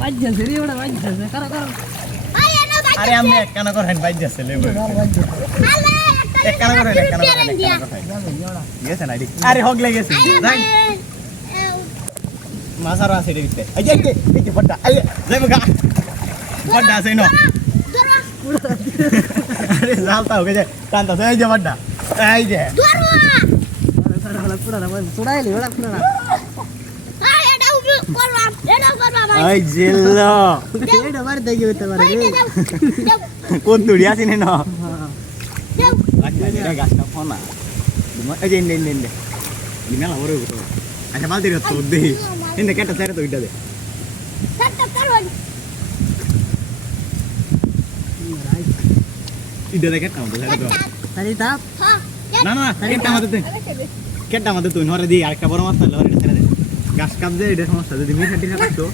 বাইজ যাচ্ছে রে ওটা বাইজ যাচ্ছে করো করো আরে আমি এক কানা করেন বাইজ যাচ্ছে লে এক কানা করেন গেছে না আরে হগলে গেছে মাছ আর আছে দেখতে এই যে বড়টা এই যাইবো গা বড়টা আছে না আরে জালতা হয়ে যায় টানতা এই যে বড়টা এই যে পুরা চড়াইলি ওটা পুরা এই জিল্লো এটা বাড়ি দেখি হতে পারে কোন তুড়ি আসি না গাছটা ফোনা এই যে ইন্ডে মেলা বড় আচ্ছা বালতি তো দেখি ইন্ডে কেটে চাইরে তো ওইটা দে ইডে দেখে কেটে আমাদের চাইরে তো তাই তা না না কেটে আমাদের তুই নরে দি আরেকটা বড় মাছ তাহলে ওরে ছেড়ে দে গাছ কাপ দে এটা সমস্যা যদি মিঠা টিঠা থাকতো